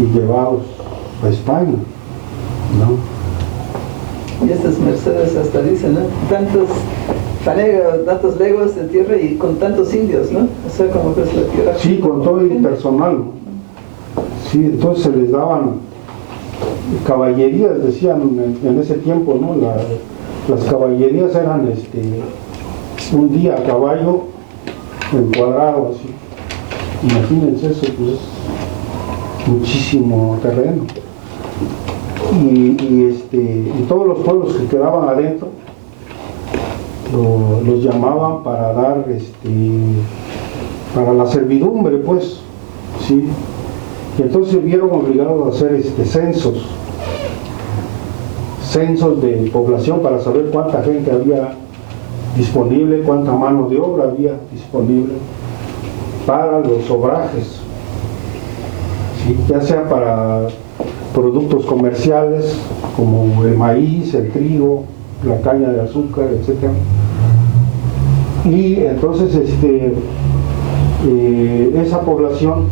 y llevados a España, ¿no? Y estas mercedes hasta dicen, ¿no? Tantos leguas de tierra y con tantos indios, ¿no? O sea, como que es la tierra. Sí, con todo el personal, ¿no? Sí, entonces se les daban caballerías, decían en ese tiempo, ¿no? Las caballerías eran un día a caballo encuadrado, así. Imagínense eso, pues es muchísimo terreno. Y todos los pueblos que quedaban adentro los llamaban para dar para la servidumbre, pues, ¿sí? Y entonces se vieron obligados a hacer censos de población para saber cuánta gente había disponible, cuánta mano de obra había disponible para los obrajes, ¿sí? Ya sea para productos comerciales como el maíz, el trigo, la caña de azúcar, etc. Y entonces esa población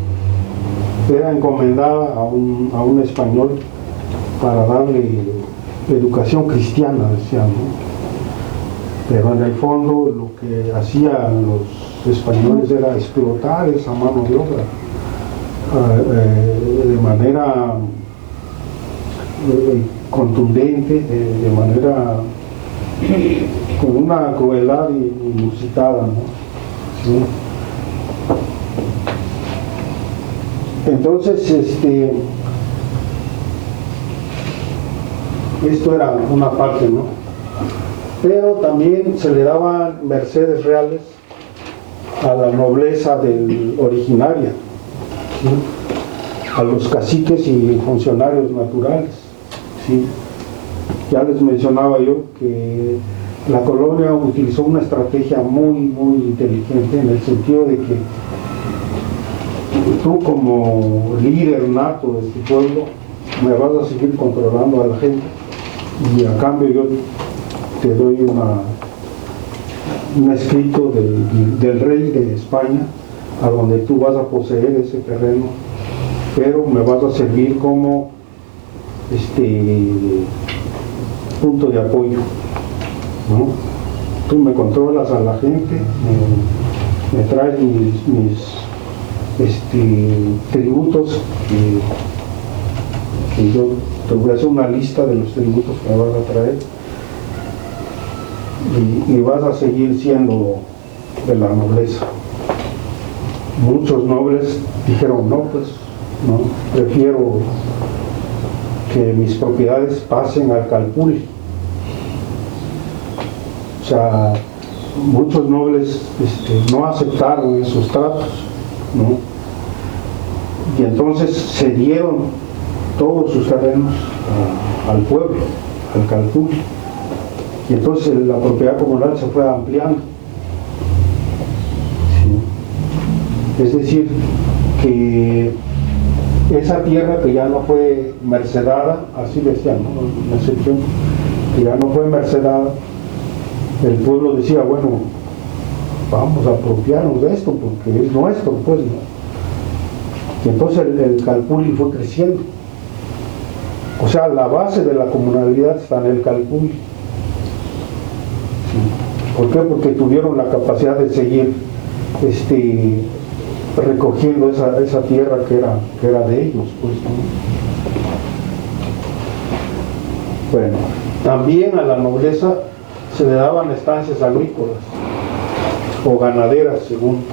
era encomendada a un español para darle educación cristiana, decían, ¿no? Pero en el fondo lo que hacían los españoles era explotar esa mano de obra de manera contundente, de manera con una crueldad inusitada, ¿no? ¿Sí? Entonces, esto era una parte, ¿no? Pero también se le daban mercedes reales a la nobleza originaria, ¿sí? A los caciques y funcionarios naturales, ¿sí? Ya les mencionaba yo que la colonia utilizó una estrategia muy, muy inteligente en el sentido de que tú como líder nato de este pueblo me vas a seguir controlando a la gente y a cambio yo te doy un escrito del rey de España a donde tú vas a poseer ese terreno, pero me vas a servir como punto de apoyo, ¿no? Tú me controlas a la gente, me traes mis tributos que yo te voy a hacer una lista de los tributos que me vas a traer y vas a seguir siendo de la nobleza. Muchos nobles dijeron no, pues no, prefiero que mis propiedades pasen al calpul. O sea, muchos nobles no aceptaron esos tratos, ¿no? Y entonces cedieron todos sus terrenos al pueblo, al calpul. Y entonces la propiedad comunal se fue ampliando. ¿Sí? Es decir, que esa tierra que ya no fue mercedada, así decían, ¿no? En ese tiempo, que ya no fue mercedada, el pueblo decía, bueno, vamos a apropiarnos de esto porque es nuestro, pues, ¿no? Y entonces el calpulli fue creciendo. O sea, la base de la comunalidad está en el calpulli. ¿Sí? ¿Por qué? Porque tuvieron la capacidad de seguir recogiendo esa tierra que era de ellos, pues, ¿no? Bueno, también a la nobleza se le daban estancias agrícolas o ganaderas, según,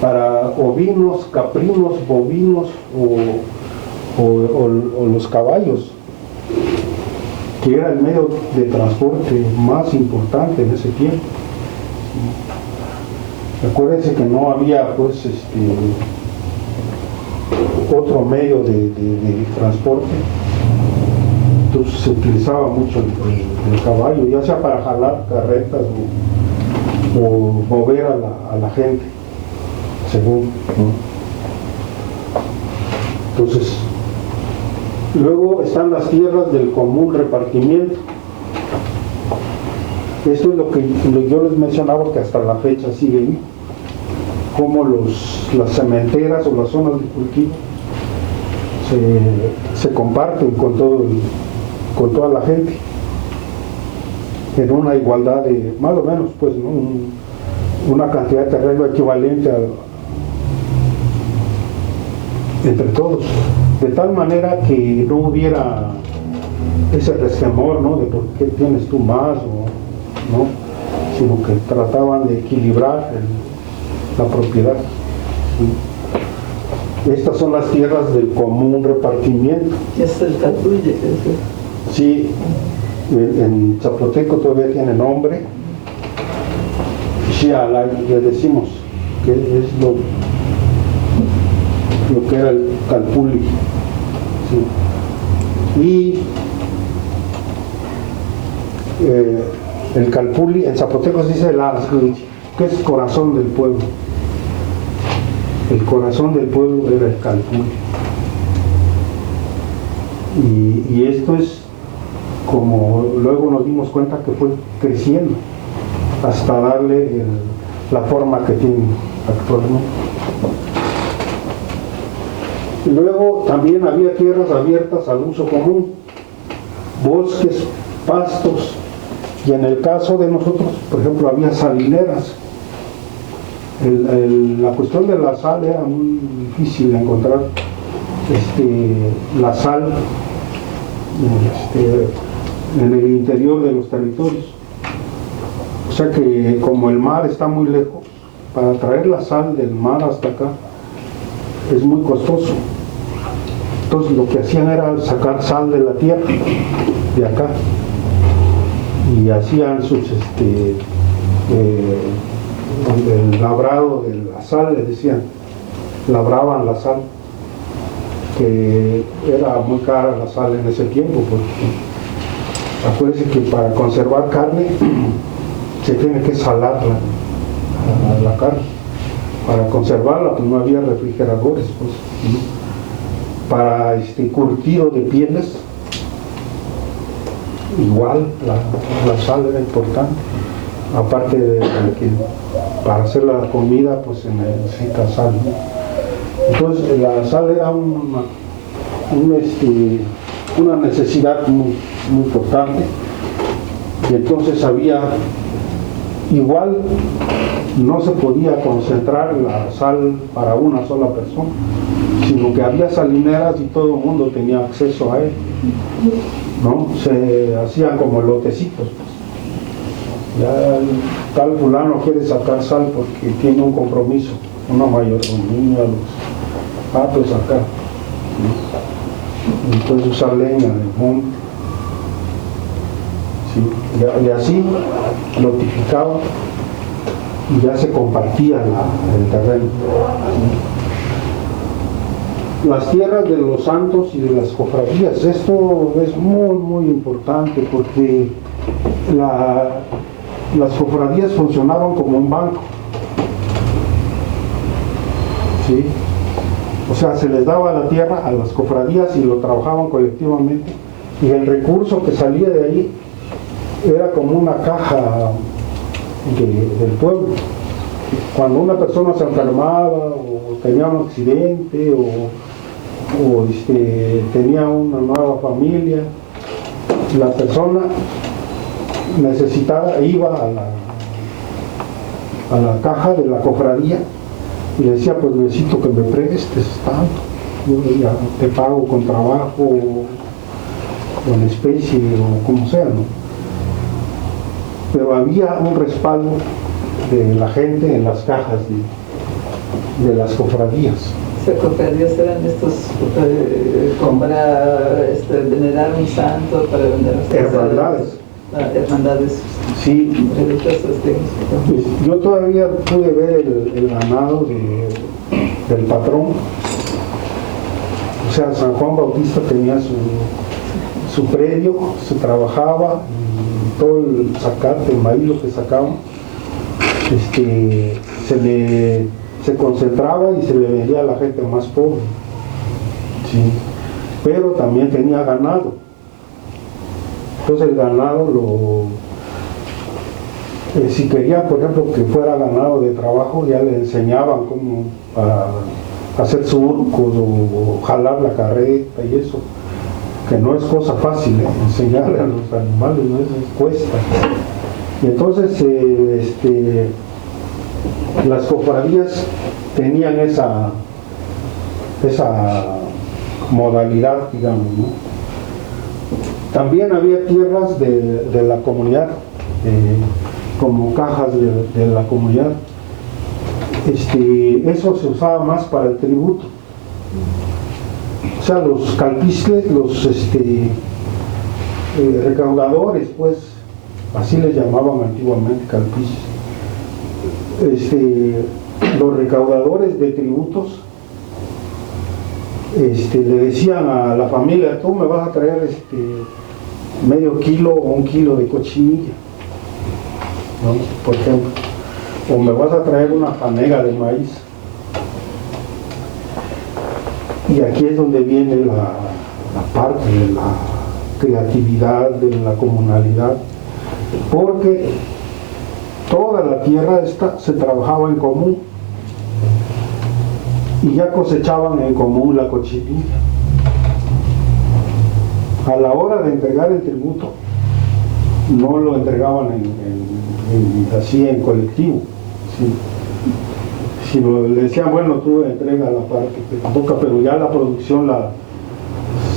para ovinos, caprinos, bovinos o los caballos, que era el medio de transporte más importante en ese tiempo. Acuérdense que no había, pues, otro medio de transporte, entonces se utilizaba mucho el caballo, ya sea para jalar carretas o mover a la gente, según, ¿no? Entonces, luego están las tierras del común repartimiento. Esto es lo que yo les mencionaba, que hasta la fecha sigue ahí, como las cementeras o las zonas de cultivo se comparten con con toda la gente en una igualdad de más o menos, pues, ¿no? Una cantidad de terreno equivalente entre todos, de tal manera que no hubiera ese resquemor, ¿no? De por qué tienes tú más, ¿no? Sino que trataban de equilibrar la propiedad. ¿Sí? Estas son las tierras del común repartimiento. Y es el calpulle. Sí, en zapoteco todavía tiene nombre. Xiala, le decimos, que es lo que era el calpulli. ¿Sí? Y el calpulli, en zapoteco se dice el Azgli, que es corazón del pueblo. El corazón del pueblo era el calpulli. Y esto es como luego nos dimos cuenta que fue creciendo hasta darle la forma que tiene actualmente. Y luego también había tierras abiertas al uso común, bosques, pastos, y en el caso de nosotros, por ejemplo, había salineras. La cuestión de la sal era muy difícil de encontrar la sal en el interior de los territorios. O sea que como el mar está muy lejos, para traer la sal del mar hasta acá es muy costoso. Entonces lo que hacían era sacar sal de la tierra, de acá, y hacían sus el labrado de la sal, les decían, labraban la sal, que era muy cara la sal en ese tiempo, porque acuérdense que para conservar carne se tiene que salar la carne. Para conservarla pues no había refrigeradores, pues, ¿no? Para curtido de pieles igual la sal era importante, aparte de que para hacer la comida pues se necesita sal, ¿no? Entonces la sal era una necesidad muy importante, y entonces había igual no se podía concentrar la sal para una sola persona, sino que había salineras y todo el mundo tenía acceso a él, ¿no? Se hacían como lotecitos, pues. Ya el tal fulano quiere sacar sal porque tiene un compromiso, una mayordomía, pues acá, ¿no? Entonces usar leña del monte, ¿sí? Y así notificaba y ya se compartía el terreno, ¿sí? Las tierras de los santos y de las cofradías, esto es muy importante porque las cofradías funcionaban como un banco, ¿sí? O sea, se les daba la tierra a las cofradías y lo trabajaban colectivamente, y el recurso que salía de ahí era como una caja del pueblo. Cuando una persona se enfermaba o tenía un accidente o tenía una nueva familia, la persona necesitada iba a la caja de la cofradía y le decía, pues necesito que me prestes tanto, yo ya te pago con trabajo o en especie o como sea, ¿no? Pero había un respaldo de la gente en las cajas de las cofradías. ¿Las cofradías eran estos venerar un santo para vender las hermandades? Hermandades. Sí. Religiosas, pues, yo todavía pude ver el ganado del patrón. O sea, San Juan Bautista tenía su predio, se trabajaba, todo el zacate, el maíz, lo que sacaban, se concentraba y se le vendía a la gente más pobre, ¿sí? Pero también tenía ganado. Entonces el ganado si quería, por ejemplo, que fuera ganado de trabajo, ya le enseñaban cómo a hacer surcos o jalar la carreta y eso, que no es cosa fácil enseñarle a los animales, no es cuesta. Y entonces las cofradías tenían esa modalidad, digamos, ¿no? También había tierras de la comunidad, como cajas de la comunidad. Eso se usaba más para el tributo. O sea, los calpistles, los recaudadores, pues, así les llamaban antiguamente calpistles. Los recaudadores de tributos le decían a la familia: tú me vas a traer medio kilo o 1 kilo de cochinilla, ¿no? Por ejemplo, o me vas a traer una fanega de maíz. Y aquí es donde viene la parte de la creatividad, de la comunalidad, porque toda la tierra esta se trabajaba en común y ya cosechaban en común la cochinilla. A la hora de entregar el tributo, no lo entregaban así en colectivo, ¿sí? Sino le decían: bueno, tú entrega la parte que te toca, pero ya la producción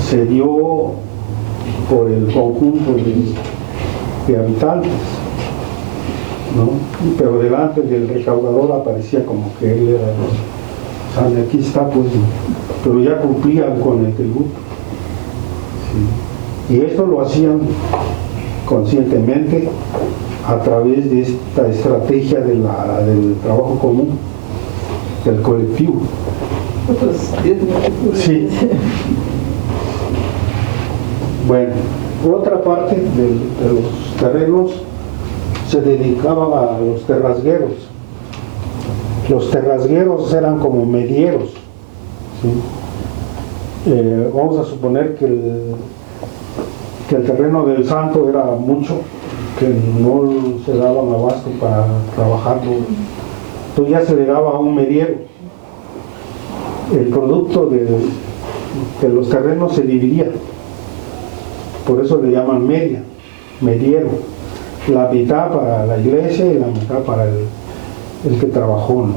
se dio por el conjunto de habitantes, ¿no? Pero delante del recaudador aparecía como que él era, o sea, de aquí está, pues, pero ya cumplían con el tributo, ¿sí? Y esto lo hacían conscientemente a través de esta estrategia del trabajo común, del colectivo. Otros 10 minutos. Sí. Bueno, otra parte de los terrenos se dedicaban a los terrasgueros. Los terrasgueros eran como medieros, ¿sí? Vamos a suponer que el terreno del santo era mucho, que no se daban abasto para trabajarlo. Entonces ya se le daba a un mediero. El producto de los terrenos se dividía, por eso le llaman mediero. La mitad para la iglesia y la mitad para el que trabajó, ¿no?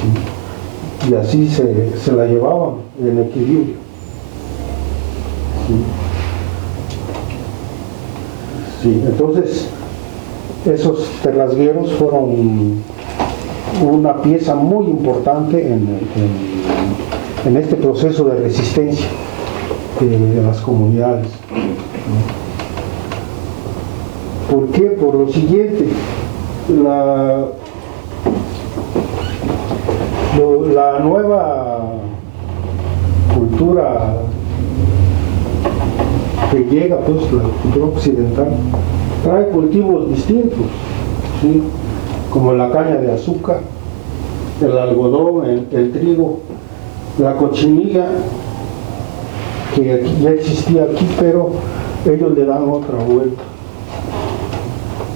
Sí. Y así se la llevaban en equilibrio. Sí. Sí, entonces esos terrasgueros fueron una pieza muy importante en este proceso de resistencia de las comunidades. ¿Por qué? Por lo siguiente: la nueva cultura que llega, pues la cultura occidental, trae cultivos distintos, ¿sí? Como la caña de azúcar, el algodón, el trigo, la cochinilla, que ya existía aquí, pero ellos le dan otra vuelta.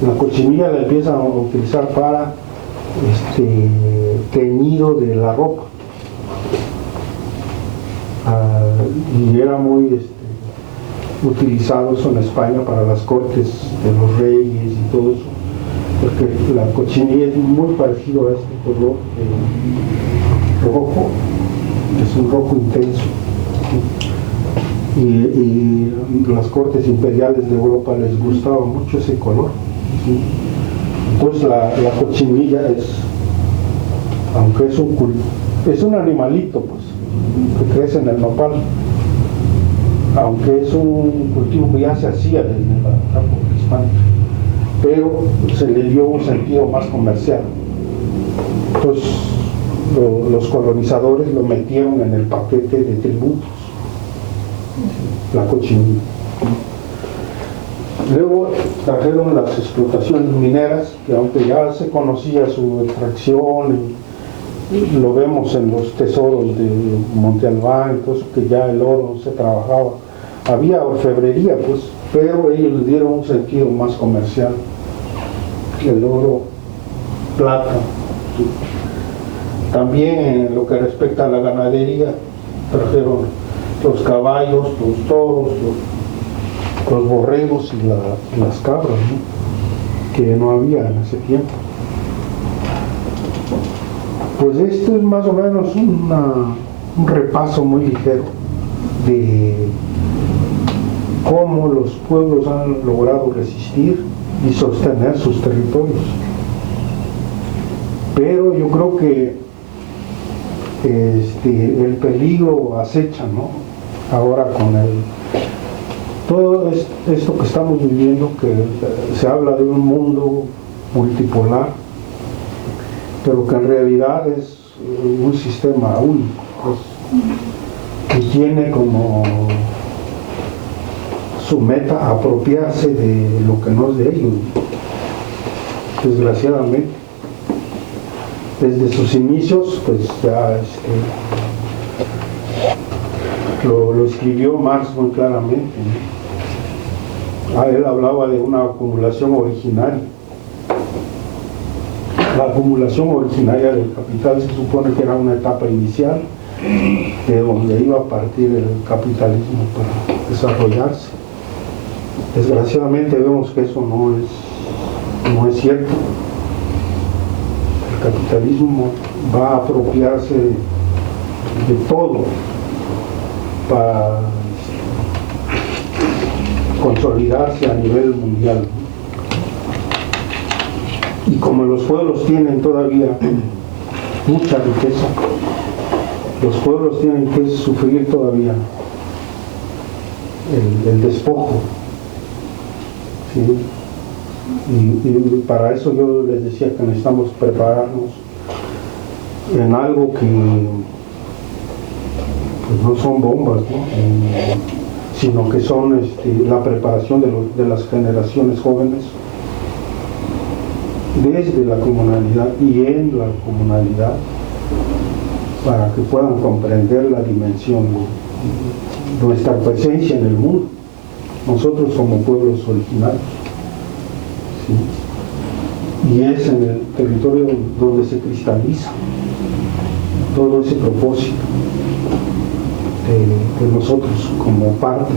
La cochinilla la empiezan a utilizar para teñido de la ropa, y era muy utilizado eso en España para las cortes de los reyes y todo eso, porque la cochinilla es muy parecido a este color rojo, es un rojo intenso, y las cortes imperiales de Europa les gustaba mucho ese color, ¿sí? Entonces la cochinilla aunque es un animalito, pues, que crece en el nopal, aunque es un cultivo que ya se hacía desde la época hispánica, pero se le dio un sentido más comercial. Entonces los colonizadores lo metieron en el paquete de tributos, la cochinilla. Luego trajeron las explotaciones mineras, que aunque ya se conocía su extracción, y lo vemos en los tesoros de Monte Albán, y todo eso, que ya el oro se trabajaba. Había orfebrería, pues, pero ellos le dieron un sentido más comercial. El oro, plata. También en lo que respecta a la ganadería, trajeron los caballos, los toros, los borregos y las cabras, ¿no? Que no había en ese tiempo. Pues esto es más o menos un repaso muy ligero de cómo los pueblos han logrado resistir y sostener sus territorios. Pero yo creo que el peligro acecha, ¿no? Ahora con todo esto que estamos viviendo, que se habla de un mundo multipolar, pero que en realidad es un sistema único, pues, que tiene como su meta apropiarse de lo que no es de ellos, desgraciadamente. Desde sus inicios, pues ya lo escribió Marx muy claramente, ¿no? Él hablaba de una acumulación originaria. La acumulación originaria del capital se supone que era una etapa inicial de donde iba a partir el capitalismo para desarrollarse. Desgraciadamente vemos que eso no es cierto. El capitalismo va a apropiarse de todo para consolidarse a nivel mundial. Y como los pueblos tienen todavía mucha riqueza, los pueblos tienen que sufrir todavía el despojo, ¿sí? Y para eso yo les decía que necesitamos prepararnos en algo que pues no son bombas, ¿no? Sino que son la preparación de las generaciones jóvenes desde la comunalidad y en la comunalidad, para que puedan comprender la dimensión de nuestra presencia en el mundo, nosotros como pueblos originarios, ¿sí? Y es en el territorio donde se cristaliza todo ese propósito de nosotros como parte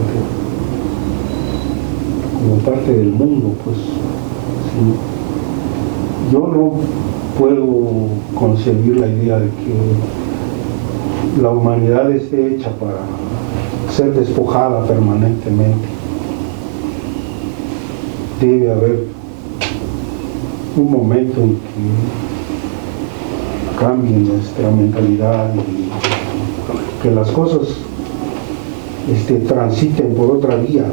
del mundo, pues, ¿sí? Yo no puedo concebir la idea de que la humanidad esté hecha para ser despojada permanentemente. Debe haber un momento en que cambie nuestra mentalidad y que las cosas transiten por otra vía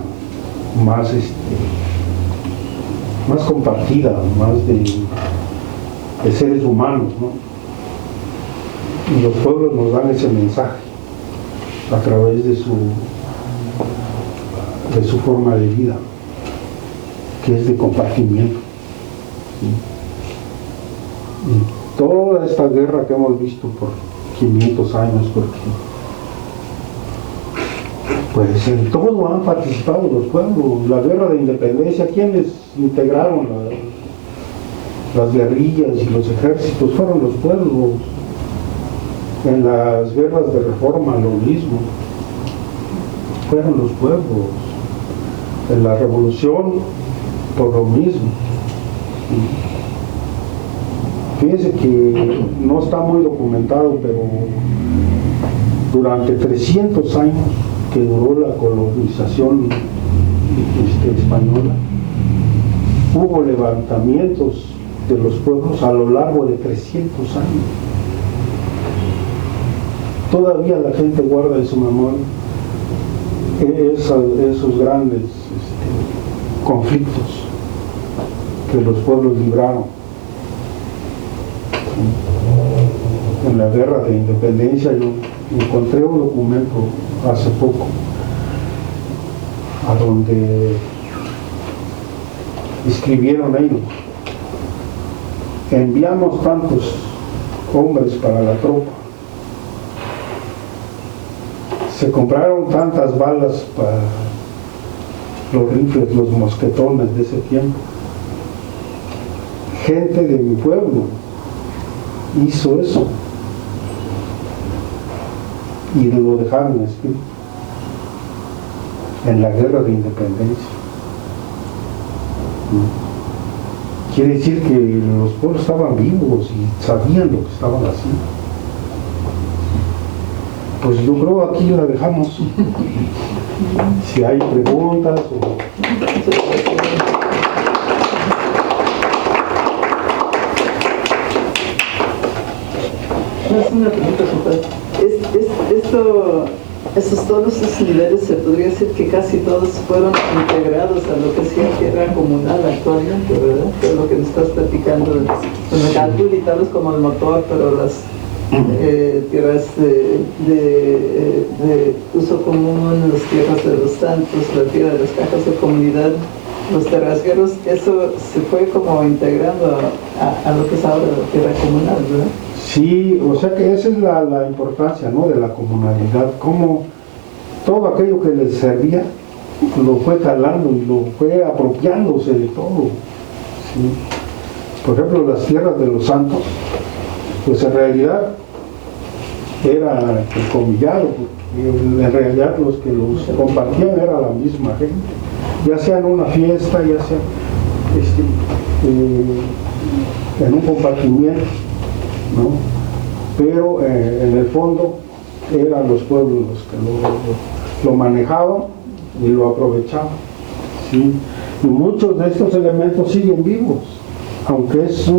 más compartida, más de seres humanos, ¿no? Y los pueblos nos dan ese mensaje a través de su forma de vida, que es de compartimiento, ¿sí? Y toda esta guerra que hemos visto por 500 años, porque pues en todo han participado los pueblos. La guerra de independencia, ¿quiénes integraron las guerrillas y los ejércitos? Fueron los pueblos. En las guerras de reforma lo mismo, fueron los pueblos. En la revolución por lo mismo. Fíjense que no está muy documentado, pero durante 300 años que duró la colonización española, hubo levantamientos de los pueblos a lo largo de 300 años. Todavía la gente guarda en su memoria esos grandes conflictos que los pueblos libraron. En la guerra de independencia yo encontré un documento hace poco a donde escribieron ellos: enviamos tantos hombres para la tropa, se compraron tantas balas para los rifles, los mosquetones de ese tiempo. Gente de mi pueblo hizo eso, y lo dejaron escrito en la guerra de independencia. Quiere decir que los pueblos estaban vivos y sabían lo que estaban haciendo. Pues yo creo aquí la dejamos. Si hay preguntas o... Es una pregunta, super. Todos esos niveles se podría decir que casi todos fueron integrados a lo que es la tierra comunal actualmente, ¿verdad? Que es lo que nos estás platicando. Bueno, Calpul y tal es como el motor, pero las tierras de uso común, las tierras de los santos, la tierra de las cajas de comunidad, los terrasgueros, eso se fue como integrando a lo que es ahora la tierra comunal, ¿verdad? Sí, o sea que esa es la importancia, ¿no?, de la comunalidad, cómo todo aquello que les servía lo fue jalando y lo fue apropiándose de todo. ¿Sí? Por ejemplo, las tierras de los santos, pues en realidad era entrecomillado, porque en realidad los que los compartían era la misma gente, ya sea en una fiesta, ya sea en un compartimiento, ¿no? Pero en el fondo eran los pueblos los que lo manejaban y lo aprovechaban, ¿sí? Y muchos de estos elementos siguen vivos, aunque esto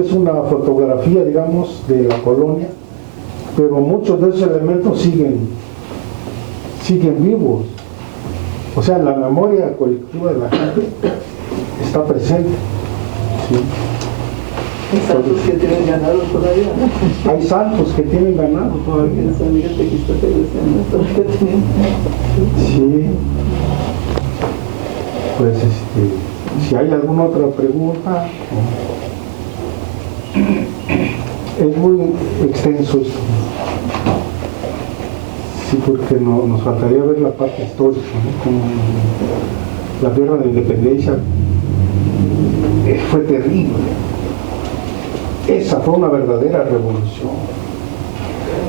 es una fotografía, digamos, de la colonia, pero muchos de esos elementos siguen vivos. O sea, la memoria colectiva de la gente está presente, ¿sí? Hay santos que tienen ganado todavía, ¿no? Hay santos que tienen ganado todavía. En San Miguel Tequiscote decían, ¿no? Todavía tenían. Sí. Pues si hay alguna otra pregunta, es muy extenso esto. Sí, porque nos faltaría ver la parte histórica, ¿no? Como la guerra de independencia fue terrible. Esa fue una verdadera revolución.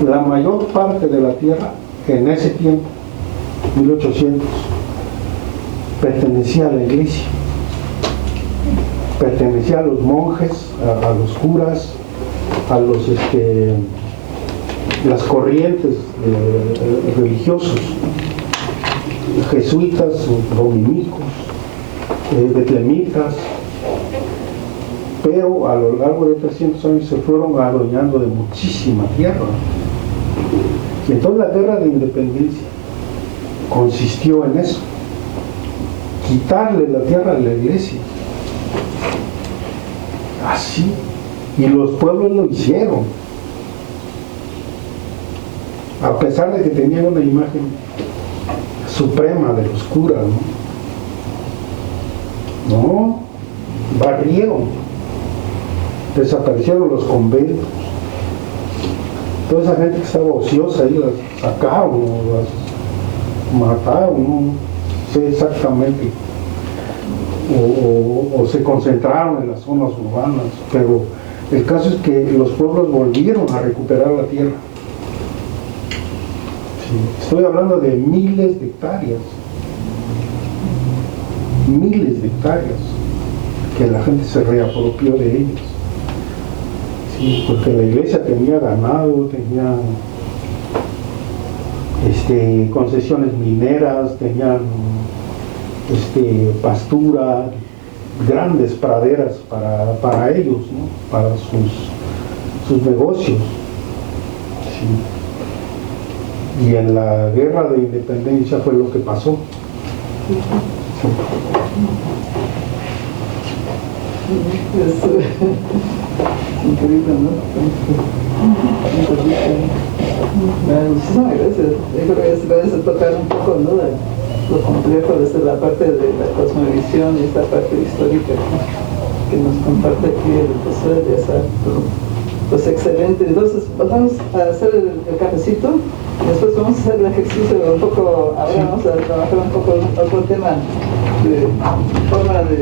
La mayor parte de la tierra en ese tiempo, 1800, pertenecía a la iglesia, pertenecía a los monjes, a los curas, a los las corrientes religiosos, jesuitas, dominicos, betlemitas, pero a lo largo de 300 años se fueron adueñando de muchísima tierra. Y entonces la guerra de independencia consistió en eso, quitarle la tierra a la iglesia. Así. Y los pueblos lo hicieron. A pesar de que tenían una imagen suprema de los curas, ¿no? No, barrieron. Desaparecieron los conventos. Toda esa gente que estaba ociosa ahí las sacaron o las mataron, no sé exactamente. O se concentraron en las zonas urbanas, pero el caso es que los pueblos volvieron a recuperar la tierra. Sí, estoy hablando de miles de hectáreas que la gente se reapropió de ellos. Sí, porque la iglesia tenía ganado, tenía concesiones mineras, tenían pastura, grandes praderas para ellos, ¿no? Para sus negocios. Sí. Y en la guerra de independencia fue lo que pasó. Sí. Increíble, ¿no? Muchísimas gracias. Yo creo que vas a tocar un poco, ¿no?, lo complejo desde la parte de la cosmovisión y esta parte histórica que nos comparte aquí el profesor Eleazar. Pues excelente. Entonces vamos a hacer el cafecito y después vamos a hacer el ejercicio un poco. Ahora vamos a trabajar un poco otro tema de forma de